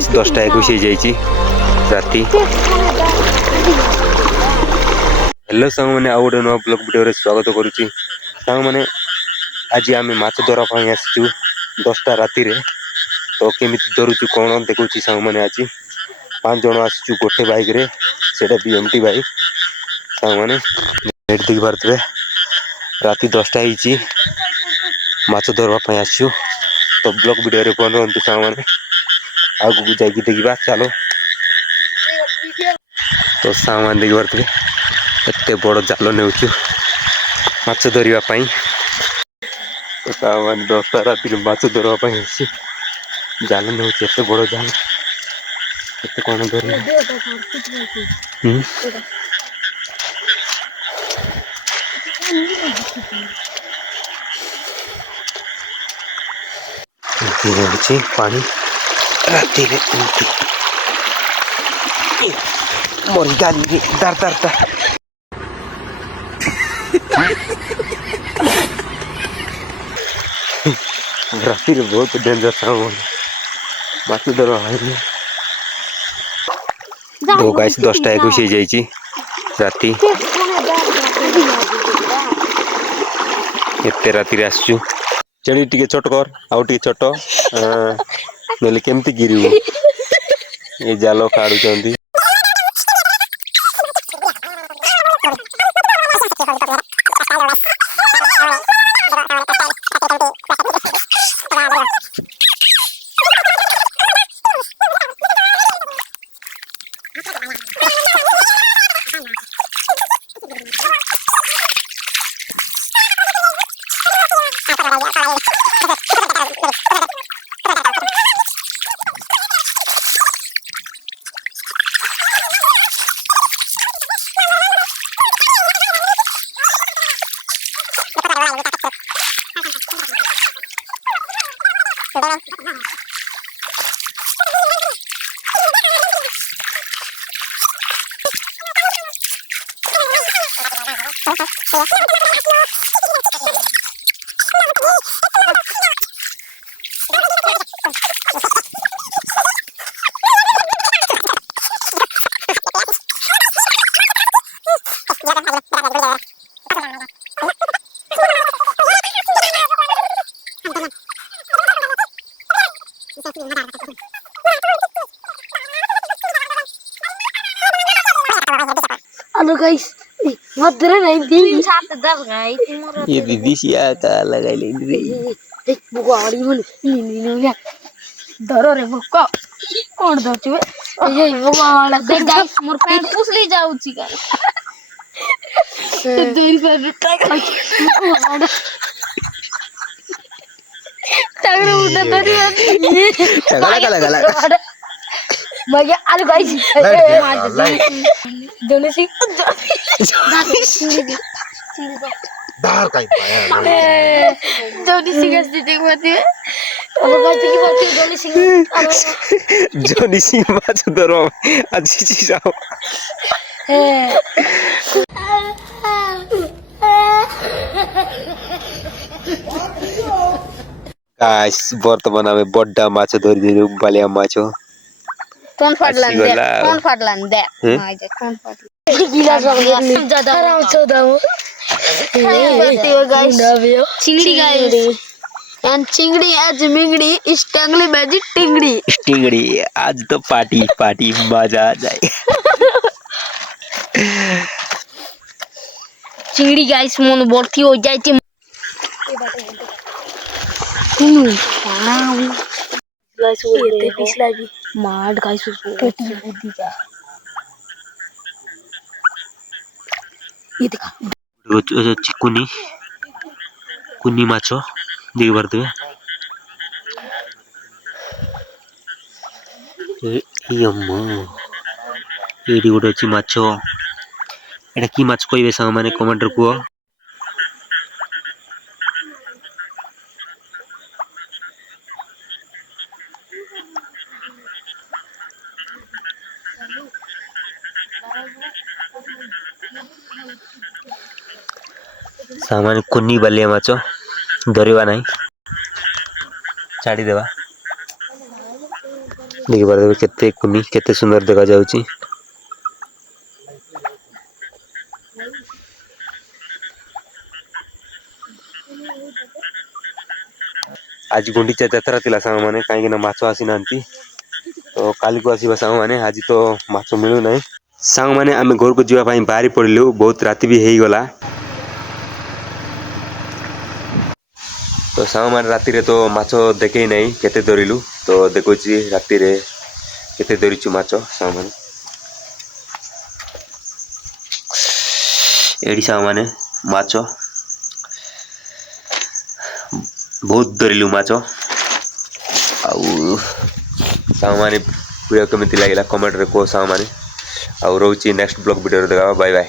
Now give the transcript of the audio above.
Guys 10टा 21 जाइए राति। Hello सांग मैंने आउ गोटे नुआ ब्लॉग वीडियो स्वागत करुच्ची। सांग मैंने आज आम माछ धरा आसचु 10टा राति रे। तो केमी धरुचु कौन देखुं सांग मैंने आज 5 जन आसचु गोटे बाइक रे, सेटा BMT बाइक। सांग मैंने नेट देखी पारे राति 10टा ही माछ धरवाई आसचु। तो ब्लॉग वीडियो बनते सांग मैंने आगे जाकि देखा चलो। तो सांग मैंने देखी पारे एत बड़ जाल नेउचु माछ धरवाई। तो सांग मैंने 10टा राति माछ धरवाई जाल नेउचु एत बड़ जाल एत कौन धर पानी राति मोरी गाली दार दार दार राति बहुत डेंजर था माछ धर। तो गाइस 10टा 21 जाइए राति एत राति आसचु। चढ़ी टी चोट कर आउ टी चोट ना केमती गिरबू ये जाल काढ़ुंट। हेलो गाइस मदर नहीं दी छात दब गाइस ये दीदी सिया का लगा ले रे देख बुगाड़ी मन नी धरो रे भक्का कोन दउची ए भगवान देख गाइस मोर पैंट पुसली जाउची का दोरी पर लुटा का टागरो उठा दरी लगा लगा मगे आलू गाइस दोनों सी दार काई पाया जोनी सिंह से देख पाती है अब गाइस की बात है जोनी सिंह माछ धरो अच्छी चीज आओ गाइस वर्तमान में बड्डा माछ धरि दिनु बालिया माछो कौन फाटलान दे माय दे कौन फाटलान गीला सब ज्यादा आराम से दाओ गाइस चिंगड़ी गाइस एंड चिंगड़ी आज मिंगड़ी स्टंगली बाजी टिंगड़ी आज तो पार्टी पार्टी मजा आ जाए। चिंगड़ी गाइस मन बर्थी हो जाय छि गाइस ये पिछला भी मार गाइस पेटी बुद्धि का ये देखा कुनी कुनी माछो देख पारते ये गोटे अच्छी माछ एटा कि माछ कहबे सांग माने कमेंट रे कुओ। सामान कुन्नी बालिया माछ धरवा नहीं छाड़ी देवा देखिए केते कुनी केते सुंदर देखा जाउची। आज गुंडीचा यात्रा थिला सांग माने काहे ना माछ आसी नांती तो काली को आसीबा सांग माने आज तो माछ मिलु नाही सांग माने आमे घर को जीवा पई बाहरी पड़लु बहुत राति भी हेई गला तो सांग माने राति रे तो माछ देखे नहीं केते धरिलु तो देखोची राति रे केते धरिछु माछ सांग माने एडी सांग माने माछ बहुत धरिलु माछ आउ सांग माने वीडियो केमिति लागिला कमेंट रे को सांग माने आउ रोची नेक्स्ट ब्लॉग वीडियो रे देखा बाय बाय।